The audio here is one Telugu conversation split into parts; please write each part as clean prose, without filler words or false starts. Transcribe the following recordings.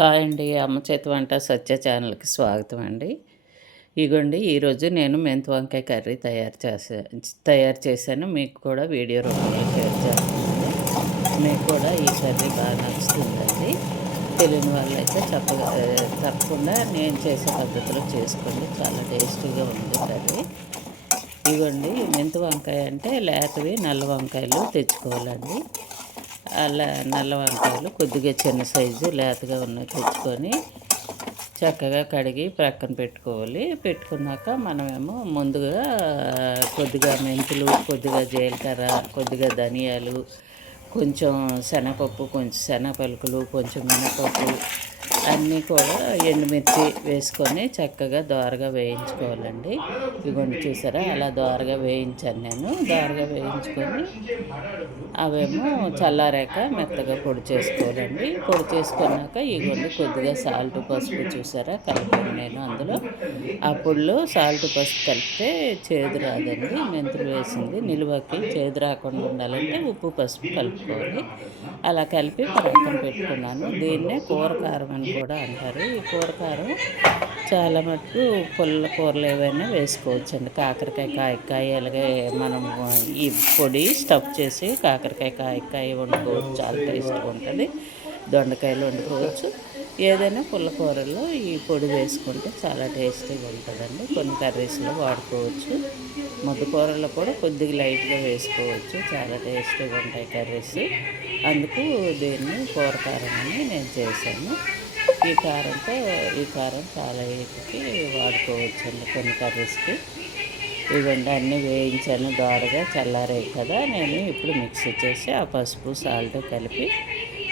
హాయ్ అండి. అమ్మ చేతి వంట సత్య ఛానల్‌కి స్వాగతం అండి. ఇగోండి ఈరోజు నేను మెంతి వంకాయ కర్రీ తయారు చేశాను. మీకు కూడా వీడియో రూపంలో షేర్ చేస్తున్నాను. మీకు కూడా ఈ కర్రీ బాగా నచ్చుతుందండి. తెలియని వాళ్ళైతే తప్పకుండా నేను చేసే పద్ధతిలో చేసుకోండి. చాలా టేస్టీగా ఉంది కర్రీ. ఇగోండి మెంతి వంకాయ అంటే లేతవి నల్ల వంకాయలు తెచ్చుకోవాలండి. అలా నల్ల వంకాయలు కొద్దిగా చిన్న సైజు లేతగా ఉన్నవి తెచ్చుకొని చక్కగా కడిగి ప్రక్కన పెట్టుకోవాలి. పెట్టుకున్నాక మనమేమో ముందుగా కొద్దిగా మెంతులు, కొద్దిగా జీలకర్ర, కొద్దిగా ధనియాలు, కొంచెం శనగపప్పు, కొంచెం శనగ పలుకులు, కొంచెం మినపప్పు అన్నీ కూడా ఎండుమిర్చి వేసుకొని చక్కగా దోరగా వేయించుకోవాలండి. ఇవన్నీ చూసారా అలా దోరగా వేయించాను నేను. దోరగా వేయించుకొని అవేమో చల్లారాక మెత్తగా పొడి చేసుకోవాలండి. పొడి చేసుకున్నాక ఇవన్నీ కొద్దిగా సాల్ట్, పసుపు చూసారా కలిపాను నేను అందులో. ఆ పొడిలో సాల్ట్, పసుపు కలిపితే చేదు రాదండి. మెంతులు వేసింది నిలువకి చేదు రాకుండా ఉండాలంటే ఉప్పు, పసుపు కలుపుకోవాలి. అలా కలిపి పక్కన పెట్టుకున్నాను. దీన్నే కూర కారం అని కూడా అంటారు. ఈ కూర కారం చాలా మటుకు కూరలు ఏవైనా వేసుకోవచ్చండి. కాకరకాయ అలాగే మనం ఈ పొడి స్టఫ్ చేసి కాయ వండుకోవచ్చు. చాలా టేస్ట్గా ఉంటుంది. దొండకాయలు వండుకోవచ్చు. ఏదైనా కూరల్లో ఈ పొడి వేసుకుంటే చాలా టేస్టీగా ఉంటుందండి. కొన్ని కర్రీస్లో వాడుకోవచ్చు. కూరల్లో కూడా కొద్దిగా లైట్గా వేసుకోవచ్చు. చాలా టేస్టీగా ఉంటాయి కర్రీస్. అందుకు దీన్ని కూర కారం అని నేను చేశాను. ఈ కారం చాలా వీటికి వాడుకోవచ్చండి కొన్ని కర్రీస్కి. ఇవన్నీ అన్నీ వేయించాను దోరగా చల్లారాయి కదా. నేను ఇప్పుడు మిక్సీ చేసి ఆ పసుపు, సాల్ట్ కలిపి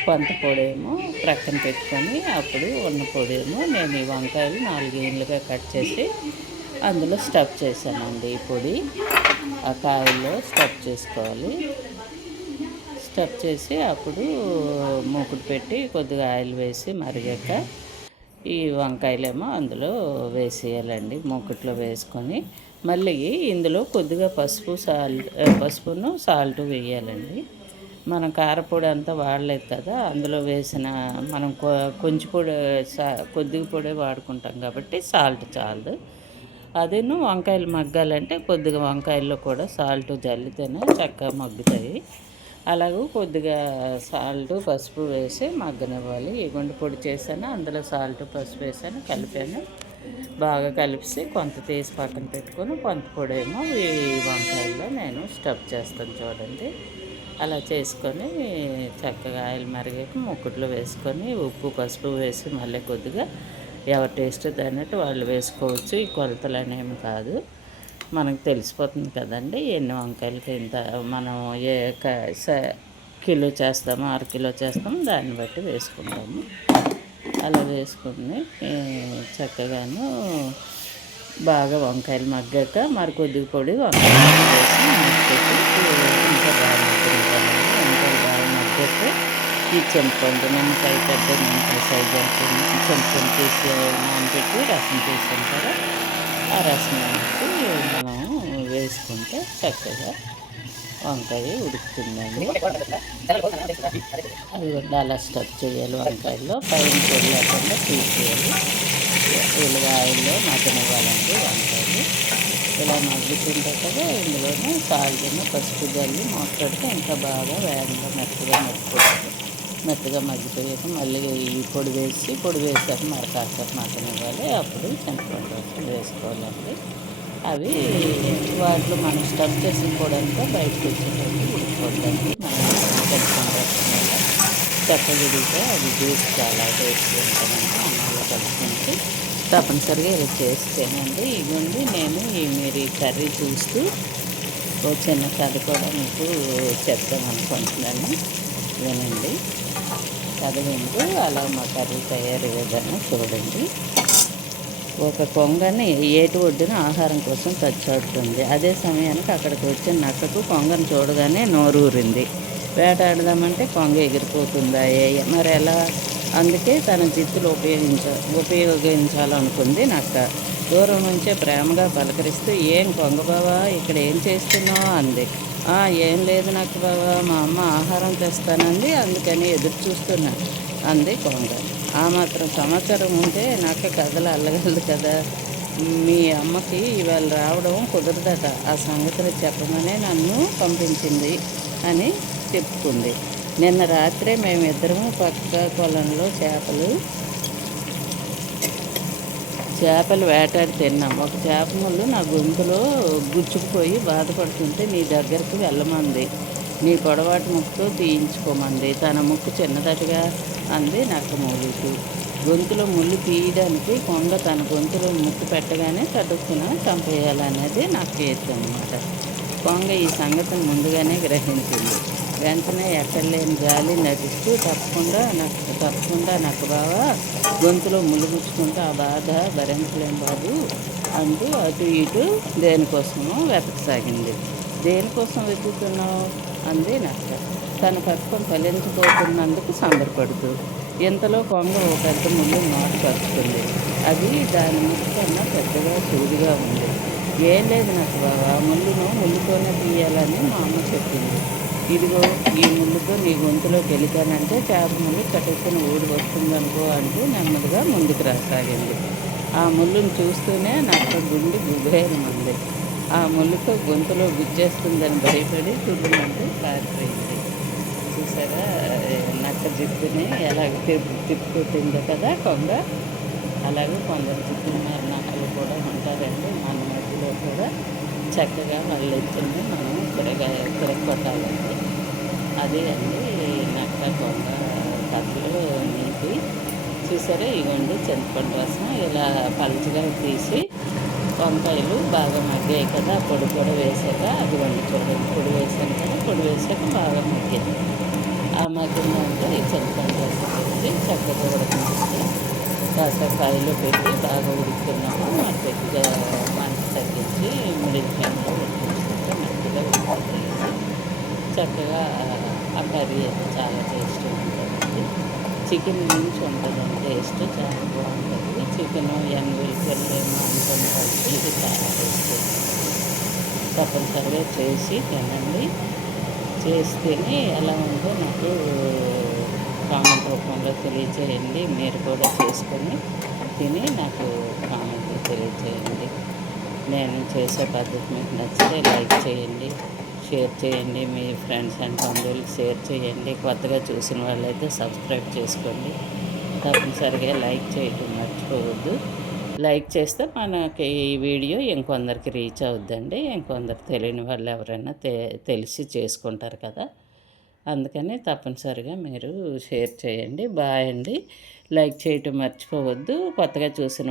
కొంత పొడేమో ప్రక్కన పెట్టుకొని అప్పుడు ఉన్న పొడేమో నేను ఈ వంకాయలు 4 ఈన్లుగా కట్ చేసి అందులో స్టఫ్ చేశానండి. ఈ పొడి ఆ కాయల్లో స్టఫ్ చేసుకోవాలి. స్టఫ్ చేసి అప్పుడు మూకుడు పెట్టి కొద్దిగా ఆయిల్ వేసి మరిగాక ఈ వంకాయలేమో అందులో వేసేయాలండి. మూకుట్లో వేసుకొని మళ్ళీ ఇందులో కొద్దిగా పసుపును సాల్ట్ వేయాలండి. మనం కారపొడి అంతా వాడలేదు కదా. అందులో వేసిన మనం కొంచెం కొద్దిగా పొడి వాడుకుంటాం కాబట్టి సాల్ట్ చాలదు. అదేను వంకాయలు మగ్గాలంటే కొద్దిగా వంకాయల్లో కూడా సాల్ట్ జల్లితేనే చక్కగా మగ్గుతాయి. అలాగే కొద్దిగా సాల్ట్, పసుపు వేసి మగ్గనివ్వాలి. ఇగుండి పొడి చేశాను, అందులో సాల్ట్, పసుపు వేసాను, కలిపాను. బాగా కలిపి కొంత తీసి పక్కన పెట్టుకొని కొంత పొడేమో ఈ వంకాయల్లో నేను స్టఫ్ చేస్తాను చూడండి. అలా చేసుకొని చక్కగా ఆయిల్ మరిగాక ముక్కుట్లో వేసుకొని ఉప్పు, పసుపు వేసి మళ్ళీ కొద్దిగా ఎవరి టేస్ట్ తగినట్టు వాళ్ళు వేసుకోవచ్చు. ఈ కొలతలు అనేవి కాదు, మనకు తెలిసిపోతుంది కదండి ఎన్ని వంకాయలకి ఇంత మనం కిలో చేస్తాము, 6 కిలో చేస్తాము, దాన్ని బట్టి వేసుకుంటాము. అలా వేసుకుని చక్కగాను బాగా వంకాయలు మగ్గాక మరి కొద్దిగా పొడి వంకాయలు వేసి ఇంకా బాగా మగ్గుతామండి. వంకాయలు బాగా మగ్గాక ఈ చెంపండు నిమ్మకాయ, పెద్ద నిమ్మకాయ సైజు చెంపండు తీసి నానబెట్టి రసం తీసుకుంటారా, ఆ రసం మనం వేసుకుంటే చక్కగా వంకాయ ఉడుకుతుందండి. అవి అలా స్టఫ్ చేయాలి. వంకాయల్లో పైన పొడి లేకుండా తీసేయాలి. ఆయిల్లో మగ్గనివ్వాలండి వంకాయలు. ఇలా మగ్గుతుంటే కదా ఇందులోనే సాల్ట్ని, పసుపు జల్లి మూతపెడితే ఇంకా బాగా వేగంగా మెత్తగా మగ్గిపోయాక మళ్ళీ ఈ పొడి వేసాక మరి కాసేపు మగ్గనివ్వాలి. అప్పుడు చింతపండు రసం వేసుకోవాలండి. అవి వాటిలో మనం స్టఫ్ చేసిన పొడి అంతా బయటకు వచ్చేటట్టు ఉడికిపోద్దండి. మనం చింతపండు రసం వల్ల చక్కగా ఉడికితే అది జ్యూస్ చాలా టేస్ట్గా ఉంటుందండి. అన్నంలో కలుపుకుంటే తప్పనిసరిగా ఇలా చేస్తేనండి. ఇవ్వండి నేను మీరు ఈ కర్రీ చూస్తూ ఓ చిన్న కథ కూడా మీకు చెప్తామనుకుంటున్నాను, వినండి. కథ వింటూ అలా మా కర్రీ తయారీ విధానం చూడండి. ఒక కొంగని ఏటి ఒడ్డున ఆహారం కోసం తచ్చాడుతుంది. అదే సమయానికి అక్కడికి వచ్చిన నక్కకు కొంగను చూడగానే నోరూరింది. వేటాడదామంటే కొంగ ఎగిరిపోతుందా మరి ఎలా? అందుకే తన జిత్తులు ఉపయోగించాలనుకుంది నక్క. దూరం నుంచే ప్రేమగా పలకరిస్తూ, ఏం కొంగ బావా, ఇక్కడ ఏం చేస్తున్నావు అంది. ఏం లేదు నక్క బావా, మా అమ్మ ఆహారం తెస్తానంది, అందుకని ఎదురు చూస్తున్నా. అంది కొంగ. ఆ మాత్రం సమాచారం ఉంటే నాకు కథలు అల్లగలదు కదా. మీ అమ్మకి ఇవాళ రావడం కుదరదట, ఆ సంగతిని చెప్పమనే నన్ను పంపించింది అని చెప్పుకుంది. నిన్న రాత్రే మేమిద్దరము పక్క పొలంలో చేపలు వేటాడి తిన్నాం. ఒక చేప ముళ్ళు నా గొంతులో గుచ్చుకుపోయి బాధపడుతుంటే నీ దగ్గరకు వెళ్ళమంది. నీ పొడవాటి ముక్కుతో తీయించుకోమంది. తన ముక్కు చిన్నదటిగా అంది నక్కమూలుతూ. గొంతులో ముళ్ళు తీయడానికి కొంగ తన గొంతులో ముక్కు పెట్టగానే చటుక్కున చంపేయాలనేది నా కేసు అన్నమాట. కొంగ ఈ సంగతిని ముందుగానే గ్రహించింది. వెంటనే ఎక్కడలేని జాలి నటిస్తూ తప్పకుండా నాకు బావా, గొంతులో ములుగుచ్చుకుంటూ ఆ బాధ భరించలేం బాబు అంటూ అటు ఇటు దేనికోసమో వెతకసాగింది. దేనికోసం వెతుకుతున్నావు అంది నక్క తన పథకం ఫలించబోతున్నందుకు సంబరపడుతూ. ఇంతలో కొంగ ఓ పెద్ద ముళ్ళు నోట పరుచుకుంది. అది దాని ముక్కు కన్నా పెద్దగా సూదిగా ఉంది. ఏం లేదు నాకు బావా, ముళ్ళుతోనే తీయాలని మా అమ్మ చెప్పింది. ఇదిగో ఈ ముళ్ళుతో నీ గొంతులోకి వెళితానంటే చేప ముళ్ళు చటుక్కున ఊడి వస్తుందనుకో అంటూ నెమ్మదిగా ముందుకు రాసాగింది. ఆ ముళ్ళును చూస్తూనే నక్క గుండె గుబేరమంది. ఆ ముళ్ళుతో గొంతులో గుచ్చేస్తుందని భయపడి తుళ్ళుమంటూ పారిపోయింది. చూసారా నక్క జిత్తుని ఎలాగ తిప్పుకొట్టిందో కదా కొంగ. అలాగే కొందరు జిత్తున్నారు నక్కలు కూడా ఉంటారండి. మన మధ్యలో కూడా చక్కగా వాళ్ళ ఎత్తుని మనం తిరగొట్టాలండి. అది అండి నక్క కొంగ కథలో నీతి. చూసారా ఇగోండి చింతపండు రసం ఇలా పలుచగా తీసి వంకాయలు బాగా మగ్గాయి కదా, పొడి పొడి వేసాక అది వండి చూడండి. పొడి వేసాను కదా, పొడి వేసాక బాగా మగ్గింది. ఆ మగ్గిన దాంట్లో ఈ చింతపండు రసం వేసి చక్కగా ఉడకనిచ్చి కాసేపు ఆయిల్లో పెట్టి బాగా ఉడుకుతున్నప్పుడు మంట తగ్గించి మిడిల్ ఫ్లేమ్లో ఉడికించుకుంటే మంచిగా ఉడుకుతుంది. చక్కగా ఆ కర్రీ అయితే చాలా టేస్ట్గా ఉంటుందండి. చికెన్ నుంచి ఉంటుందండి టేస్ట్, చాలా బాగుంటుంది. చికెన్ ఎన్నికలేమో అనుకున్న వాళ్ళకి ఇది చాలా టేస్ట్. తప్పనిసరిగా చేసి తినండి. చేసి తిని ఎలా ఉందో నాకు కామెంట్ రూపంలో తెలియచేయండి. మీరు కూడా చేసుకొని తిని నాకు కామెంట్లో తెలియచేయండి. నేను చేసే పద్ధతి మీకు నచ్చితే లైక్ చేయండి, షేర్ చేయండి. మీ ఫ్రెండ్స్ అండ్ బంధువులకు షేర్ చేయండి. కొత్తగా చూసిన వాళ్ళైతే సబ్స్క్రైబ్ చేసుకోండి. తప్పనిసరిగా లైక్ చేయటం మర్చిపోవద్దు. లైక్ చేస్తే మనకి ఈ వీడియో ఇంకొందరికి రీచ్ అవుద్దండి. ఇంకొందరు తెలియని వాళ్ళు ఎవరైనా తెలిసి చేసుకుంటారు కదా. అందుకని తప్పనిసరిగా మీరు షేర్ చేయండి. బాయ్ అండి. లైక్ చేయటం మర్చిపోవద్దు. కొత్తగా చూసిన